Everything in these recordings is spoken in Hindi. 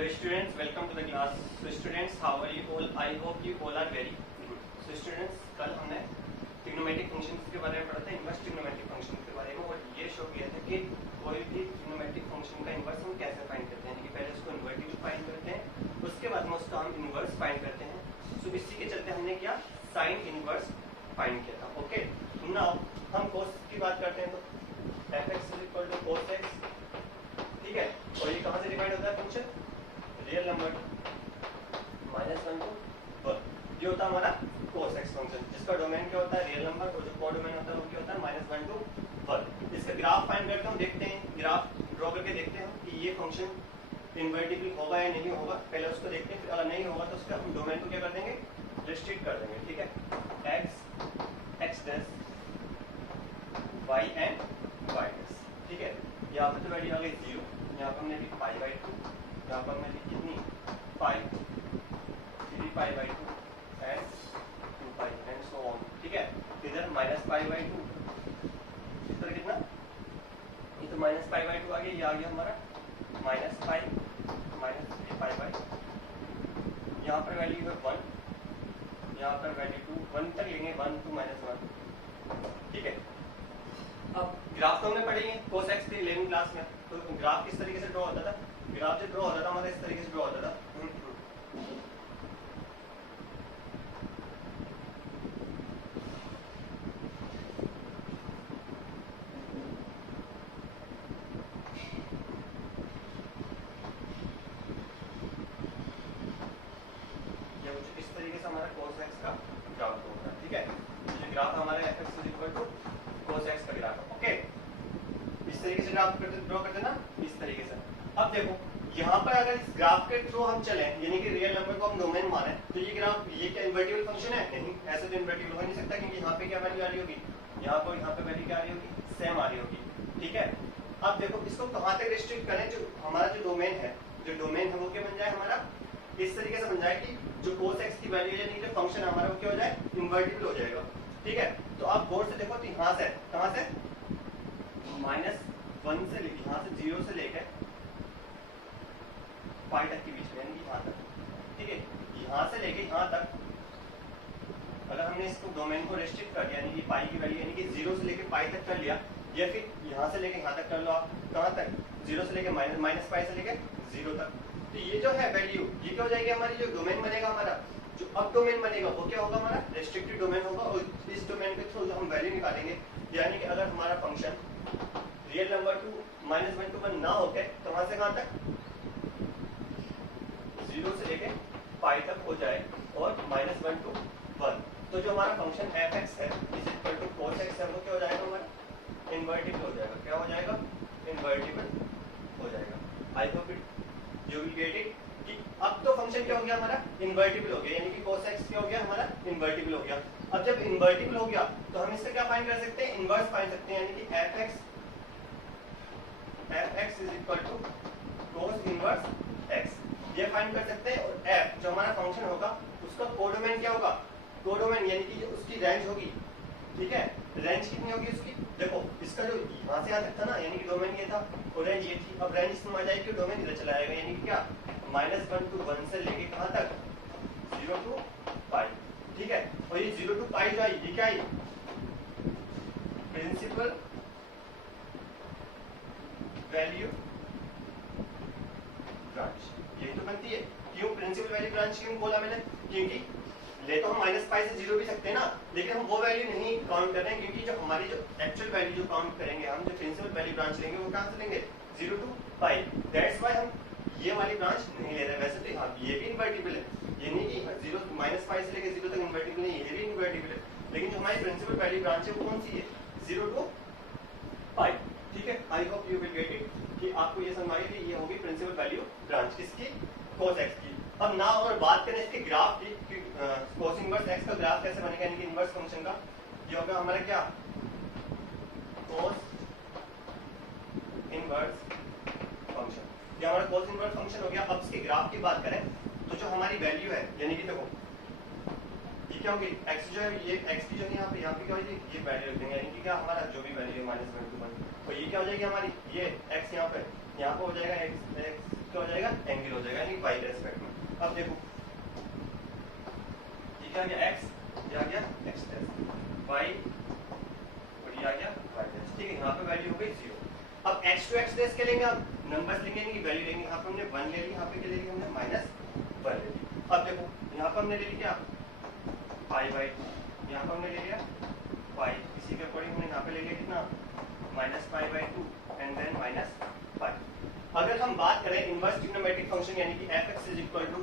Hello students, welcome to the class. So students, how are you all? I hope you all are very good. So students, कल हमने ट्रिग्नोमेट्रिक फंक्शंस के बारे में पढ़ा था, इनवर्स ट्रिग्नोमेट्रिक फंक्शन के बारे में, और ये शो किया था कि कोई भी ट्रिग्नोमेट्रिक फंक्शन का इनवर्स हम कैसे फाइंड करते हैं, कि पहले उसको इन्वर्टिबल फाइंड करते हैं, उसके बाद में उसका हम इनवर्स फाइंड करते हैं. सो इसी के चलते हमने क्या साइन इनवर्स फाइंड किया था. ओके, नाउ हम cos की बात करते हैं तो fx = cos x, ठीक है. और ये कहाँ से डिफाइन होता है फंक्शन? Real number -1 to 1. ये होता है हमारा cos x फंक्शन, जिसका डोमेन क्या होता है? रियल नंबर, और जो कोडोमेन होता है वो क्या होता है? -1 to 1. इसका ग्राफ फाइंड करते हैं, देखते हैं, ग्राफ ड्रॉ करके देखते हैं कि ये फंक्शन इन्वर्टिबल होगा या नहीं होगा. पहले उसको देखते हैं, फिर अगर नहीं होगा तो उसका हम डोमेन को क्या कर देंगे? रिस्ट्रिक्ट कर देंगे. ठीक है, x dash y and y dash. ठीक है, यहाँ पर तो वैल्यू आ गई 0, यहाँ पर हमने ली π/2, यहाँ पर हमने ली कितनी? पाई, 3π/2 एंड 2π एंड सो ऑन. ठीक है, इधर -π/2, इस पर कितना? ये तो -π/2 आ गया, ये आ गया हमारा -π -3π/, यहाँ पर वैल्यू है 1, यहाँ पर वैल्यू 2, 1 तक लेंगे, 1 to -1. ठीक है, अब ग्राफ तो हमने पढ़ी है cos x के 11वीं क्लास में. तो ग्राफ किस तरीके से ड्रॉ होता था? ग्राफ जो ड्रॉ होता था हमारा इस तरीके से ड्रॉ होता था. ये कुछ इस तरीके से हमारा cos x का ग्राफ होता है. ठीक है, ये ग्राफ हमारे fx = cos x का ग्राफ है. ओके, इस तरीके से ग्राफ ड्रॉ करते ना, इस तरीके से. अब देखो, यहाँ पर अगर इस ग्राफ के थ्रू हम चले, यानी कि रियल नंबर को हम डोमेन माने, तो ये ग्राफ, ये क्या इन्वर्टिबल फंक्शन है? नहीं, ऐसे तो इन्वर्टिबल हो नहीं सकता, क्योंकि यहाँ पे क्या वैल्यू आ रही होगी? यहाँ पे वैल्यू क्या आ रही होगी? सेम आ रही होगी. ठीक है, अब देखो इसको कहाँ तक रिस्ट्रिक्ट करें? जो हमारा जो डोमेन है वो क्या बन जाए हमारा? इस तरीके से बन जाए कि जो cos x की वैल्यू यानी जो फंक्शन हमारा वो क्या हो जाए? इन्वर्टिबल हो जाएगा. ठीक है, तो आप गौर से देखो, तो यहाँ से कहाँ से? -1 से लेके, यहाँ से 0 से लेके पाई तक के बीच में, यानी कि यहाँ तक. ठीक है, यहाँ से लेके यहाँ तक अगर हमने इसको डोमेन को रेस्ट्रिक्ट कर दिया, यानी कि पाई की वैल्यू यानी कि 0 से लेके पाई तक कर लिया, या फिर यहाँ से लेके यहाँ तक कर लो. आप कहाँ तक? 0 से लेके -π से लेके 0 तक. तो ये जो है वैल्यू, ये क्या हो जाएगी हमारी? जो डोमेन बनेगा हमारा, जो अब डोमेन बनेगा वो क्या होगा हमारा? रेस्ट्रिक्टेड डोमेन होगा. और इस डोमेन के थ्रू जो हम वैल्यू निकालेंगे, यानी कि अगर हमारा function real number to -1 to 1 ना होके, तो वहां से कहाँ तक? 0 से लेके पाई तक हो जाए, और -1 to 1. तो जो हमारा फंक्शन fx है = cos x है, वो क्या हो जाएगा हमारा? इन्वर्टिबल हो जाएगा. क्या हो जाएगा? इन्वर्टिबल हो जाएगा. I hope you will get it. कि अब तो फंक्शन क्या हो गया हमारा? इन्वर्टिबल हो गया, यानी कि cos x क्या हो गया हमारा? इन्वर्टिबल हो गया. अब जब इन्वर्टिबल हो गया तो हम इससे क्या फाइंड कर सकते हैं? इनवर्स फाइंड सकते हैं, यानी कि fx = cos इनवर्स x, ये फाइंड कर सकते हैं. और f जो हमारा फंक्शन होगा उसका कोडोमेन क्या होगा? कोडोमेन यानी कि उसकी रेंज होगी. ठीक है, रेंज कितनी होगी उसकी? देखो, इसका जो यहाँ से यहाँ तक था ना, यानी कि डोमेन ये था और रेंज ये थी. अब रेंज इसमें आ जाएगी, डोमेन इधर चला जाएगा, यानी कि क्या? -1 to 1 से लेके कहाँ तक? 0 to π. ठीक है, और ये 0 to π जो आई, ये क्या आई? Principal value branch. यही तो बनती है. क्यों प्रिंसिपल वैल्यू ब्रांच क्यों बोला मैंने? क्योंकि ले तो हम -π से 0 भी सकते हैं ना, लेकिन हम वो वैल्यू नहीं काउंट कर रहे हैं, क्योंकि जो हमारी जो एक्चुअल वैल्यू जो काउंट करेंगे, हम जो प्रिंसिपल वैल्यू ब्रांच लेंगे वो कहाँ से लेंगे? 0 to π. दैट्स व्हाई हम ये वाली ब्रांच नहीं ले रहे. वैसे तो हाँ, ये भी इन्वर्टिबल है, ये नहीं कि 0 -π से लेके 0 तक इन्वर्टिबल नहीं, ये भी इन्वर्टिबल है. लेकिन जो हमारी प्रिंसिपल वैल्यू ब्रांच है वो कौन सी है? 0 to π. ठीक है, I hope you will get it कि आपको ये समझ आएगी. ये होगी प्रिंसिपल वैल्यू ब्रांच किसकी? cos x की. अब ना अगर बात करें इसके ग्राफ की, cos इनवर्स x का ग्राफ कैसे बनेगा, यानी कि इनवर्स फंक्शन का, ये होगा हमारा क्या? cos inverse function. ये हमारा cos इनवर्स फंक्शन हो गया. अब इसके ग्राफ की बात करें तो जो हमारी वैल्यू है, यानी कि देखो ये क्या होगी? x जो है, ये x की जो है यहाँ पे क्या होगी? ये वैल्यू रख देंगे, यानी कि क्या हमारा जो भी वैल्यू है -1 to 1, तो ये क्या हो जाएगी हमारी? ये x यहाँ पे हो जाएगा x क्या हो जाएगा, एंगल हो जाएगा, यानी y के रेस्पेक्ट में। अब देखो ये क्या आ गया x, ये आ गया x डैश, y और ये आ गया y डैश, ठीक है। यहाँ पे वैल्यू हो गई 0। अब x टू x डैश क्या लेंगे, अब नंबर्स लेंगे कि वैल्यू लेंगे। यहाँ पे हमने 1 ले ली, यहाँ पे क्या ले ली हमने -1 ले ली। अब देखो यहाँ पे हमने ले ली क्या π/2, यहाँ पे हमने ले लिया पाई, इसी के अकॉर्डिंग हमने यहाँ पे ले लिया कितना -π/2 एंड देन -π। अगर हम बात करें इनवर्स ट्रिग्नोमेट्रिक फंक्शन यानी कि fx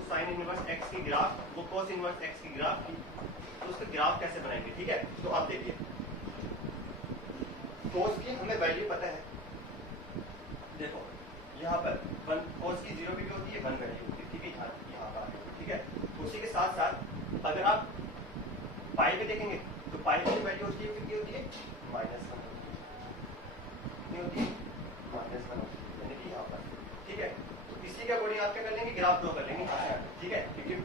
sin इनवर्स x की ग्राफ, वो cos इनवर्स x की ग्राफ की, तो उसका ग्राफ कैसे बनाएंगे, ठीक है। तो आप देखिए cos की हमें वैल्यू पता है, देखो यहाँ पर 1 cos की 0 भी होती है, 1 वैल्यू होती है, ठीक है, यहाँ पर ठीक है। उसी के साथ साथ अगर आप पाई पे देखेंगे तो पाई की वैल्यू होती है, कितनी होती है -1 होती है, -1 होती है, यानी कि यहाँ पर, ठीक है। तो इसी के अकॉर्डिंग आप क्या कर लेंगे, ग्राफ ड्रॉ कर लेंगे, ठीक है, क्योंकि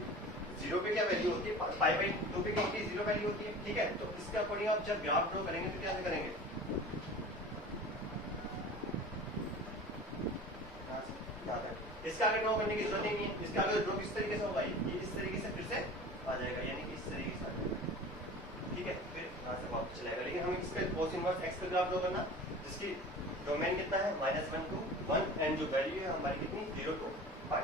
0 पे क्या वैल्यू होती है, π/2 पे क्या होती है, 0 वैल्यू होती है, ठीक है। तो इसके अकॉर्डिंग आप जब ग्राफ ड्रॉ करेंगे तो क्या करेंगे, इसका आगे ड्रॉ करने की जरूरत नहीं है, इसका आगे ड्रॉ किस तरीके से होगा, ये इस तरीके से फिर से आ जाएगा, यानी कि इस तरीके से आ जाएगा, ठीक है। फिर यहाँ से वापस चलेगा, लेकिन हमें इसका cos इनवर्स x का ग्राफ ड्रॉ करना, जिसकी डोमेन कितना है -1 to 1 एंड जो वैल्यू है हमारी कितनी 0 to π,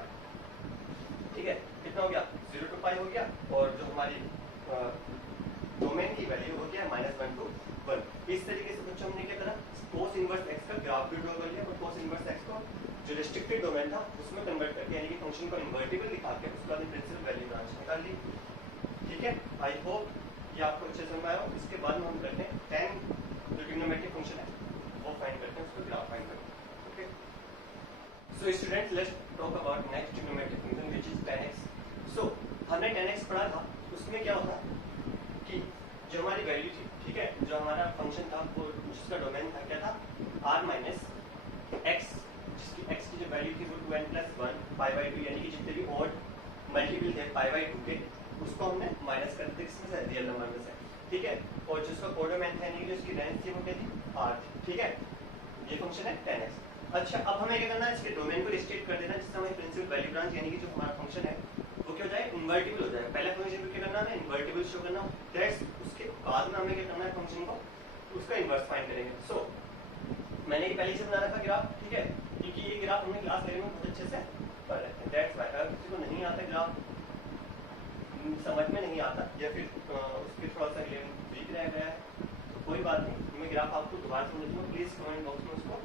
ठीक है। कितना हो गया 0 to π हो गया, और जो हमारी डोमेन की वैल्यू हो गया -1 to 1। इस तरीके से बच्चों हमने क्या करा, cos इनवर्स x का ग्राफ भी ड्रॉ कर लिया, और cos इनवर्स x को जो रिस्ट्रिक्टेड डोमेन था उसमें कन्वर्ट करके, यानी कि फंक्शन को इन्वर्टिबल दिखा के उसके बाद प्रिंसिपल वैल्यू ब्रांच निकाल ली, ठीक है। आई होप ये आपको अच्छे समझ आया हो। इसके बाद में हम करते हैं tan जो ट्रिग्नोमेट्रिक फंक्शन है वो फाइंड करते हैं, उसको ग्राफ फाइंड करते हैं, okay. So students let's talk about next trigonometric function which is tan x। सो हमने tan x पढ़ा था, उसमें क्या होता कि जो हमारी वैल्यू थी, ठीक है, जो हमारा फंक्शन था वो जिसका डोमेन था क्या था r - x, जिसकी x की जो वैल्यू थी वो 2n + 1 π/2, यानी कि जितने भी ऑड मल्टीपल थे π/2 के उसको हमने माइनस कर दिया किसमें से, रियल नंबर में से, ठीक है। और जिसका कोडोमेन था यानी कि उसकी रेंज थी वो क्या थी r, ठीक है। ये फंक्शन है tan x। अच्छा अब हमें क्या करना है, इसके डोमेन को रिस्ट्रिक्ट कर देना, जिससे हमारी प्रिंसिपल वैल्यू ब्रांच यानी कि जो हमारा फंक्शन है वो क्या हो जाए, इन्वर्टिबल हो जाएगा। पहले फंक्शन को क्या करना है, इन्वर्टिबल शो करना, दैट्स उसके बाद में हमें क्या करना है, फंक्शन को उसका इन्वर्स फाइंड करेंगे। सो मैंने ये पहले से बना रखा ग्राफ, ठीक है, क्योंकि ये ग्राफ हमने क्लास लेवल में बहुत अच्छे से पढ़ रहे थे, दैट्स व्हाई। अगर किसी को नहीं आता ग्राफ, समझ में नहीं आता या फिर उसके थोड़ा सा वीक रह गया है तो कोई बात नहीं, मैं ग्राफ आपको दोबारा समझ दूंगा, प्लीज कमेंट बॉक्स में उसको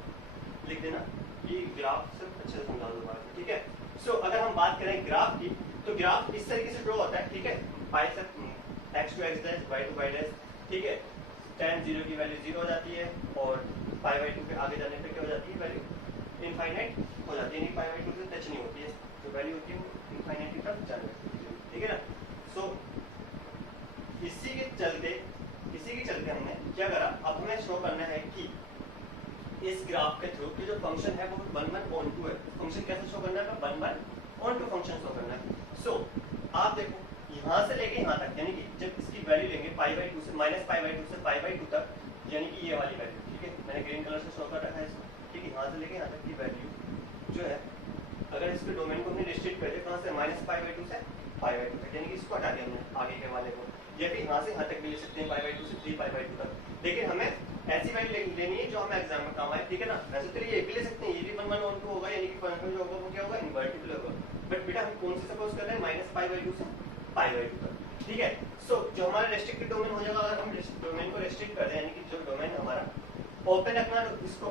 लिख देना कि ग्राफ सिर्फ अच्छे से समझा दो दोबारा, ठीक है। सो अगर हम बात करें ग्राफ की, तो ग्राफ इस तरीके से ड्रॉ होता है, ठीक है, पाई से x to x dash, y to y dash, ठीक है। tan 0 की वैल्यू 0 हो जाती है, और π/2 पे आगे जाने पे क्या हो जाती है, वैल्यू इनफाइनाइट हो जाती है, यानी π/2 से टच नहीं होती है, जो वैल्यू होती है वो इनफाइनाइट की तरफ जाने लगती है, ठीक है ना। सो इसी के चलते हमने क्या करा, अब हमें शो करना है कि इस ग्राफ के थ्रू जो फंक्शन है वो 1/(1/2) है। फंक्शन कैसे शो करना है, 1/(1/2) फंक्शन शो करना है। सो आप देखो यहाँ से लेके यहाँ तक, यानी कि जब इसकी वैल्यू लेंगे π/2 से -π/2 से π/2 तक, यानी कि ये वाली वैल्यू, ठीक है, मैंने ग्रीन कलर से शो कर रखा है इसको, ठीक है। यहाँ से लेके यहाँ तक की वैल्यू जो है, अगर इसके डोमेन को हमने रिस्ट्रिक्ट कर दिया कहाँ से, -π/2 से π/2 तक, यानी कि इसको हटा दिया हमने आगे के वाले को, या फिर यहाँ से यहाँ तक भी ले सकते हैं π/2 से 3π/2 तक, लेकिन हमें ऐसी वैल्यू लेनी है जो हमें एग्जाम में काम आए, ठीक है ना। वैसे तो ये भी ले सकते हैं, ये भी 1/(1/2) होगा, यानी कि फंक्शन जो होगा वो क्या होगा, इन्वर्टिबल होगा, बट बेटा हम कौन सी सपोज कर रहे हैं, -π/2 से π/2 तक, ठीक है। सो जो हमारा रेस्ट्रिक्टेड डोमेन हो जाएगा, अगर हम डोमेन को रेस्ट्रिक्ट कर दें, यानी कि जो डोमेन हमारा ओपन रखना, इसको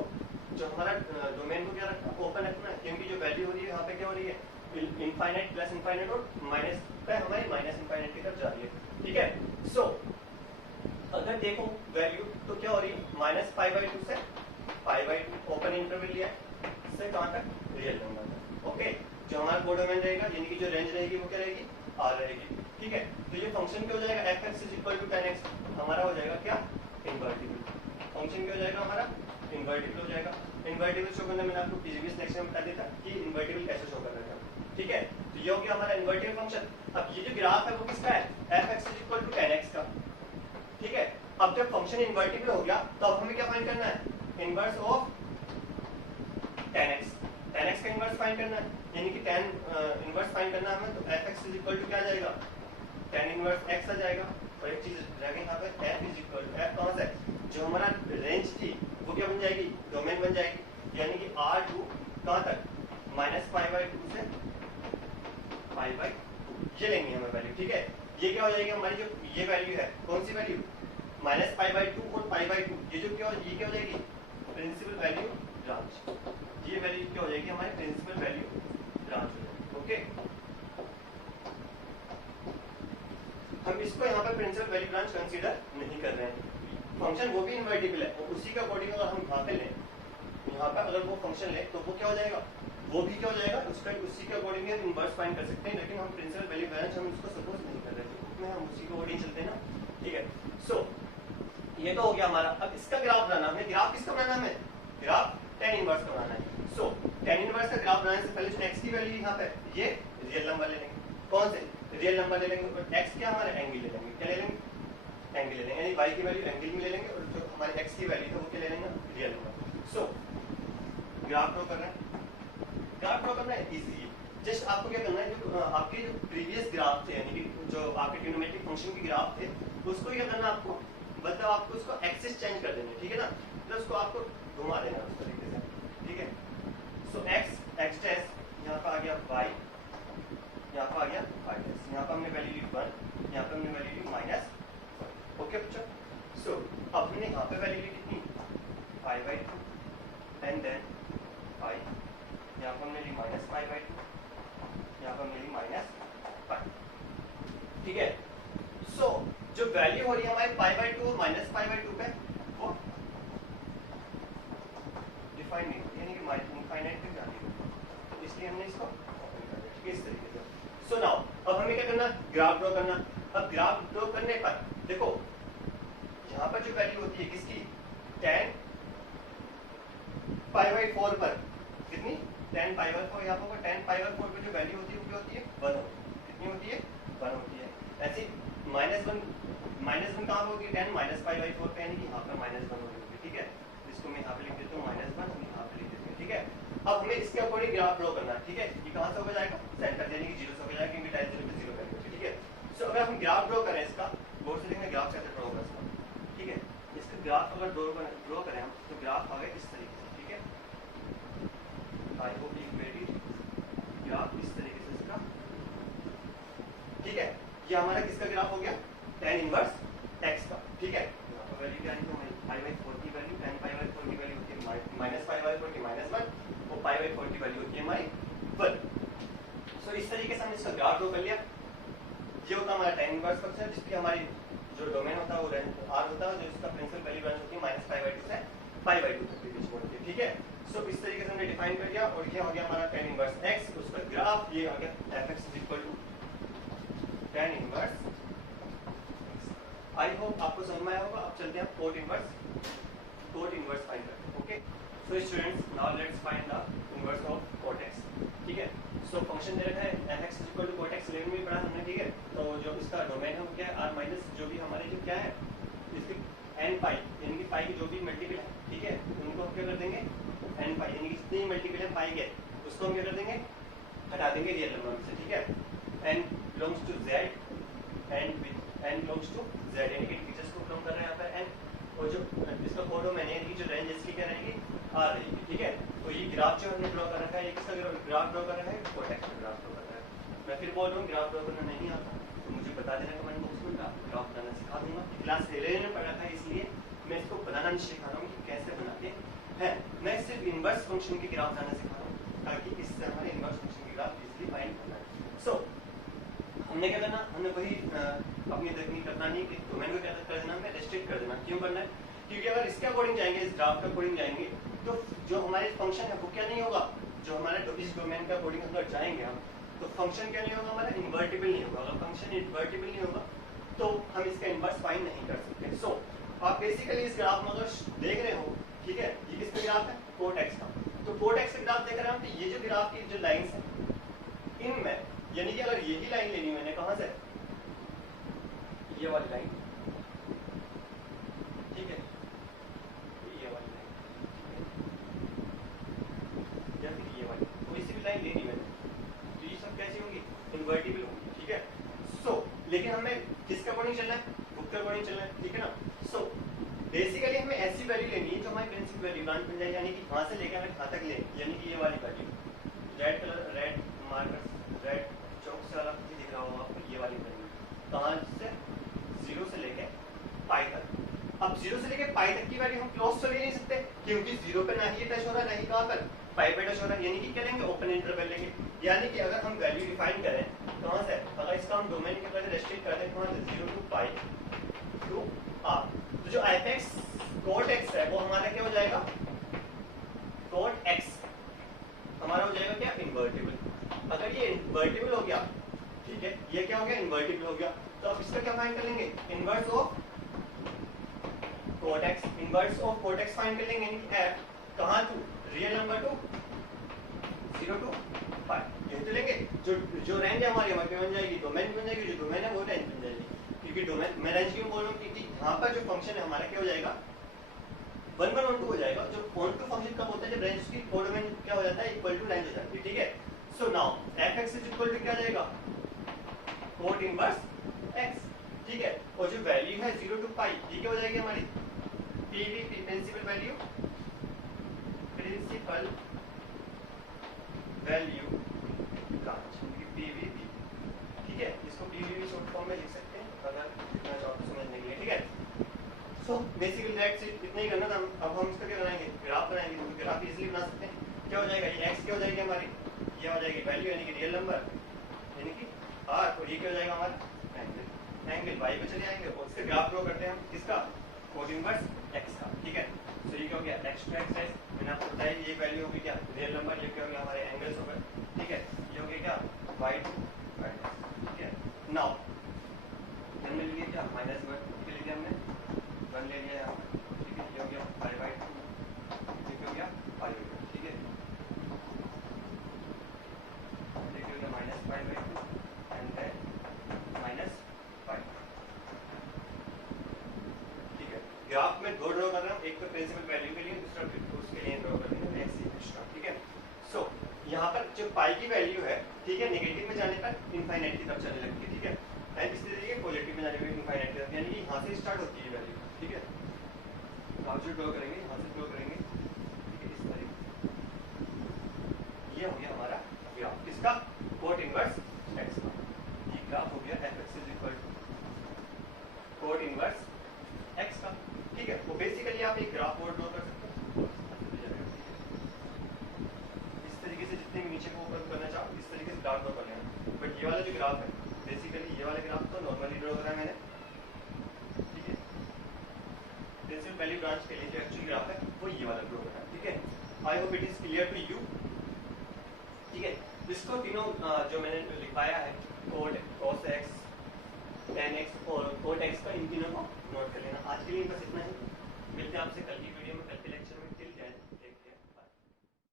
जो हमारा डोमेन को क्या रखना, ओपन रखना है, क्योंकि जो वैल्यू हो रही है यहाँ पे क्या हो रही है, इनफाइनाइट प्लस इनफाइनाइट और माइनस पे हमारी -इनफाइनाइट की तरफ जा रही है, ठीक है। सो अगर देखो वैल्यू तो क्या हो रही है, -π/2 से π/2 ओपन इंटरवल लिया है, इससे कहाँ तक, रियल नंबर तक, ओके। जो हमारा कोडोमेन रहेगा, यानी कि जो रेंज रहेगी वो क्या रहेगी, r रहेगी, ठीक है। तो ये फंक्शन क्या हो जाएगा, fx = tan x, हमारा हो जाएगा क्या, इन्वर्टिबल। फंक्शन क्या हो जाएगा हमारा, इन्वर्टिबल हो जाएगा। इन्वर्टिबल शो करना मैंने आपको प्रीवियस लेक्चर में बता दिया था कि इन्वर्टिबल कैसे शो करना है, ठीक है। तो ये हो गया हमारा इन्वर्टिबल फंक्शन। अब ये जो ग्राफ है वो किसका है, fx = tan x का, ठीक है। अब जब फंक्शन इन्वर्टिबल हो गया तो अब हमें क्या फाइंड करना है, इनवर्स ऑफ tan x का इनवर्स फाइंड करना है, यानी कि tan इनवर्स फाइंड करना हमें, तो fx इज इक्वल टू क्या आ जाएगा, tan इनवर्स x आ जाएगा। और एक चीज रह गई यहाँ पे, f is equal to, f कहाँ से, जो हमारा रेंज थी वो क्या बन जाएगी, डोमेन बन जाएगी, यानी कि r2 कहाँ तक, -π/2 से π/2 ये लेंगे हमें वैल्यू, ठीक है। ये क्या हो जाएगी हमारी, जो ये वैल्यू है, कौन सी वैल्यू, -π/2 और π/2, ये जो क्या हो जाएगी, प्रिंसिपल वैल्यू ब्रांच, ये वैल्यू क्या हो जाएगी हमारी प्रिंसिपल वैल्यू ब्रांच हो जाएगी। ओके, हम इसको यहाँ पर प्रिंसिपल वैल्यू ब्रांच कंसीडर नहीं कर रहे हैं। फंक्शन वो भी इनवर्टिबल है, और उसी के अकॉर्डिंग अगर हम यहाँ पे लें, यहाँ पर अगर वो फंक्शन ले तो वो क्या हो जाएगा, वो भी क्या हो जाएगा, उसका उसी के अकॉर्डिंग हम इनवर्स फाइंड कर सकते हैं। लेकिन हम प्रिंसिपल वैल्यू ब्रांच हम इसको सपोज नहीं कर रहे थे, उसमें हम उसी के अकॉर्डिंग चलते हैं ना, ठीक है। सो ये तो हो गया हमारा। अब इसका ग्राफ बनाना है, ग्राफ किसका बनाना है, ग्राफ tan इनवर्स का बनाना है। सो tan इनवर्स का ग्राफ बनाने से पहले जो x की वैल्यू यहाँ पे, ये रियल नंबर ले लेंगे, कौन से रियल नंबर ले लेंगे, और x क्या हमारा एंगल ले लेंगे, क्या ले लेंगे, एंगल ले लेंगे, यानी y की वैल्यू एंगल में ले लेंगे, और जो हमारी x की वैल्यू है वो क्या ले लेंगे, रियल नंबर। सो ग्राफ ड्रॉ कर रहे हैं, ग्राफ ड्रॉ करना है इजी है। जस्ट आपको क्या करना है, जो आपके जो प्रीवियस ग्राफ थे, यानी कि जो आपके ट्रिग्नोमेट्रिक फंक्शन के ग्राफ थे, उसको क्या करना आपको, मतलब आपको उसको एक्सिस चेंज कर देना है, ठीक है ना, मतलब उसको आपको घुमा देना उस तरीके से, ठीक है। सो x डैश यहाँ पर आ गया y, यहाँ पर आ गया y डैश, यहाँ पर हमने वैल्यू ली 1, यहाँ पर हमने वैल्यू ली -1। ओके बच्चों, सो अब हमने यहाँ पे वैल्यू ली कितनी, π/2, एंड देन y, यहाँ पर हमने ली -π/2, यहाँ पर हमने ली -π, ठीक है। सो जो वैल्यू हो रही है हमारी π/2 और -π/2 पे, वो डिफाइन नहीं होती, यानी कि इनफाइनाइट पे जाती है, तो इसलिए हमने इसको ओपन कर दिया, इस तरीके से। सो नाउ अब हमें क्या करना, ग्राफ ड्रॉ करना। अब ग्राफ ड्रॉ करने पर देखो, यहाँ पर जो वैल्यू होती है किसकी, tan π/4 पर कितनी, tan π/4, यहाँ पर tan π/4 पर जो वैल्यू होती है वो क्या होती है, 1 होती है, कितनी होती है, 1 होती है। ऐसी -1 कहाँ होगी, tan -π/4 पे, यानी कि यहाँ पर -1 होगी, ठीक है। इसको मैं यहाँ पे लिख देता हूँ -1, हम यहाँ पे लिख देते हैं, ठीक है। अब हमें इसके अकॉर्डिंग ग्राफ ड्रॉ करना है, ठीक है। ये कहाँ से होकर जाएगा, सेंटर, यानी कि 0 से होकर जाएगा, क्योंकि tan 0 पे 0 वैल्यू होती है, ठीक है। सो अगर हम ग्राफ ड्रॉ करें इसका, गौर से देखना ग्राफ कैसे ड्रॉ होगा इसका, ठीक है। इसका ग्राफ अगर ड्रॉ करें हम, तो ग्राफ आगे इस तरीके से, ठीक है। I hope you ready, graph इस तरीके से इसका, ठीक है। ये हमारा किसका ग्राफ हो गया, tan इनवर्स x का, ठीक है। यहाँ पर वैल्यू क्या है, π/4 की वैल्यू, tan π/4 की वैल्यू होती है -π/4 की -1, और π/4 की वैल्यू होती है हमारी 1। सो इस तरीके से हमने इसका ग्राफ ड्रॉ कर लिया। ये होता है हमारा tan इनवर्स फंक्शन, जिसकी हमारी जो डोमेन होता है वो r होता है, जो इसका प्रिंसिपल वैल्यू ब्रांच होती है -π/2 से π/2 तक के बीच में होती है, ठीक है। सो इस तरीके से हमने डिफाइन कर दिया, और ये हो गया हमारा tan इनवर्स x, उसका ग्राफ ये आ गया fx is equal to tan inverse. I hope आपको समझ में आया होगा। अब चलते हैं कोट इनवर्स फाइंड करते हैं, okay. So students, now let's find the inverse of cot x, ठीक है। सो फंक्शन दे रखा है fx is equal to cot x, 11 में पढ़ा हमने, ठीक है। तो जो इसका डोमेन है वो क्या है, r माइनस जो भी हमारे जो क्या है इसकी n पाई, यानी कि पाई की जो भी मल्टीपल है, ठीक है, उनको हम क्या कर देंगे, n पाई, यानी कि जितनी मल्टीपल है पाई के, उसको हम क्या कर देंगे, हटा देंगे रियल नंबर से, ठीक है। n belongs to z and n belongs to z, यानी कि फीचर्स को कम कर रहे हैं यहाँ पर n, और जो इसका कोडोमेन है, यानी कि जो रेंज इसकी क्या रहेगी, r रहेगी, ठीक है। तो ये ग्राफ जो हमने ड्रॉ कर रखा है, ये किसका ग्राफ ड्रॉ कर रहा है, कोट x का ग्राफ ड्रॉ कर रहा है। मैं फिर बोल रहा हूँ, ग्राफ ड्रॉ करना नहीं आता तो मुझे बता देना कमेंट बॉक्स में, ग्राफ बनाना सिखा दूंगा। क्लास 11 में पढ़ा था, इसलिए मैं इसको बनाना नहीं सिखा रहा हूँ कि कैसे बनाते हैं, मैं सिर्फ इनवर्स फंक्शन के ग्राफ बनाना सिखा रहा हूँ, ताकि इससे हमारे इनवर्स फंक्शन के ग्राफ इजीली फाइंड करना है। सो हमने क्या करना, हमने वही अपनी तकनीक करना नहीं कि डोमेन को क्या कर देना, हमें रेस्ट्रिक्ट कर देना। क्यों करना है, क्योंकि अगर इसके अकॉर्डिंग जाएंगे, इस ग्राफ के अकॉर्डिंग जाएंगे, तो जो हमारे फंक्शन है वो क्या नहीं होगा, जो हमारे इस डोमेन के अकॉर्डिंग अगर जाएंगे हम, तो फंक्शन क्या नहीं होगा, हमारा इन्वर्टिबल नहीं होगा। अगर फंक्शन इन्वर्टिबल नहीं होगा तो हम इसका इनवर्स फाइंड नहीं कर सकते। सो आप बेसिकली इस ग्राफ में अगर देख रहे हो, ठीक है, ये किसका ग्राफ है, कोट x का। तो कोट x का ग्राफ देख रहे हैं हम, तो ये जो ग्राफ की जो लाइंस है, इनमें यानी कि अगर यही लाइन लेनी मैंने, कहां से, ये वाली लाइन, ठीक है, ये वाली लाइन, या फिर ये वाली, कोई सी भी लाइन लेनी मैंने, इन्वर्टिबल होगी, ठीक है। सो लेकिन हमें किसके अकॉर्डिंग चलना है, बुक के अकॉर्डिंग चलना है, ठीक है ना। सो बेसिकली हमें ऐसी वैल्यू लेनी है जो हमारी प्रिंसिपल वैल्यू ब्रांच बन जाए, यानी कि वहां से लेकर हमें कहां तक ले, यानी कि ये वाली value red colour, red marker, red chalk से वाला दिख रहा होगा आपको, ये वाली वैल्यू कहां से, 0 से लेके पाई तक। अब 0 से लेके पाई तक की वैल्यू हम क्लोज तो ले नहीं सकते, क्योंकि 0 पे ना ही ये टच हो रहा है, ना ही कहां पर पाई पे टच हो रहा है, यानी कि क्या लेंगे, ओपन इंटरवल लेंगे। यानी कि अगर हम वैल्यू डिफाइन करें कहां से, अगर इसका हम डोमेन के अंदर रेस्ट्रिक्ट करते हैं कहां से, 0 टू पाई टू आर, तो जो एफ कोट एक्स है वो हमारा क्या हो जाएगा, कोट एक्स हमारा हो जाएगा क्या, इन्वर्टिबल। अगर ये इन्वर्टिबल हो गया, ठीक है, ये क्या हो गया, इन्वर्टिबल हो गया, तो अब इसका क्या फाइंड कर लेंगे, inverse of cot x, inverse of cot x find कर लेंगे, यानी कि एफ कहां to, real number to 0 to pi, ये तो लेंगे। जो रेंज है हमारी बन जाएगी, डोमेन बन जाएगी, जो डोमेन है वो रेंज बन जाएगी, क्योंकि डोमेन मैं रेंज क्यों बोल रहा हूँ, क्योंकि यहाँ पर जो फंक्शन है हमारा क्या हो जाएगा, 1 1 2 हो जाएगा। जो ऑन टू फंक्शन कब होता है, जब रेंज की कोड में क्या हो जाता है, इक्वल टू रेंज हो जाती है, ठीक है। So now f x is equal to क्या जाएगा, कोट इनवर्स एक्स, ठीक है। और जो वैल्यू है 0 टू पाई, ये क्या हो जाएगी हमारी PVP, principal value, principal value branch, PVP, ठीक है। इसको पीवीपी शॉर्ट फॉर्म में लिख सकते हैं अगर इतना चाहो तो समझने के लिए, ठीक है। सो बेसिकली दैट्स इट, इतना ही करना था। अब हम इसका क्या बनाएंगे, ग्राफ बनाएंगे, तो ग्राफ इजीली बना सकते हैं। क्या हो जाएगा, ये x क्या हो जाएगी हमारी, ये हो जाएगी वैल्यू यानी कि रियल नंबर, यानी कि r, और ये क्या हो जाएगा हमारा एंगल, एंगल y पे चले आएंगे और इसका ग्राफ ड्रॉ करते हैं हम, किसका, कोट इनवर्स x का, ठीक है। सो ये क्या हो गया, x टू x है, मैंने आपको बताया ये वैल्यू होगी क्या, रियल नंबर, ये क्या हो गया हमारे एंगल्स हो गए, ठीक है। ये हो गया क्या, y टू y, ठीक है। नाउ हमने लिए क्या, -1 के लिए हमने 1 ले लिया यहाँ, ठीक है। ये हो गया पाई बाई 2, ये हो गया पाई बाई 2, ठीक है। ये हो गया -पाई बाई 2 एंड देन -पाई, ठीक है। ग्राफ में दो ड्रॉ कर रहा हूँ, एक तो प्रिंसिपल वैल्यू के लिए, दूसरा उसके लिए ड्रॉ कर देंगे एक्स्ट्रा, ठीक है। सो यहाँ पर जो पाई की वैल्यू है, ठीक है, नेगेटिव में जाने पर इनफाइनाइट की तरफ चलने लगती है, ठीक है। एंड इस तरीके पॉजिटिव में जाने पर इनफाइनाइट की तरफ, यानी कि यहाँ से स्टार्ट होती है वैल्यू, ठीक है। आप जो ड्रॉ करेंगे यहाँ से ड्रॉ करेंगे, ठीक है, इस तरीके। ये हो गया हमारा ग्राफ, किसका, कोट इनवर्स एक्स का। ये ग्राफ हो गया f x is equal to cot inverse x का, ठीक है। वो बेसिकली आप एक ग्राफ बोर्ड ड्रॉ कर सकते हो इस तरीके से, जितने भी नीचे को ऊपर करना चाहो इस तरीके से ग्राफ ड्रॉ कर लेना। बट ये वाला जो ग्राफ है, बेसिकली ये वाला ग्राफ तो नॉर्मली ड्रॉ करा है मैंने, ठीक है। प्रिंसिपल वैल्यू ब्रांच के लिए जो एक्चुअल ग्राफ है वो ये वाला ड्रॉ करा है, ठीक है। I hope it is clear to you, ठीक है। इसको तीनों जो मैंने लिखाया है, cot, cos x, tan x और कोट x का, इन तीनों को नोट कर लेना। आज के लिए बस इतना ही, मिलते हैं आपसे कल की वीडियो में, कल के लेक्चर में।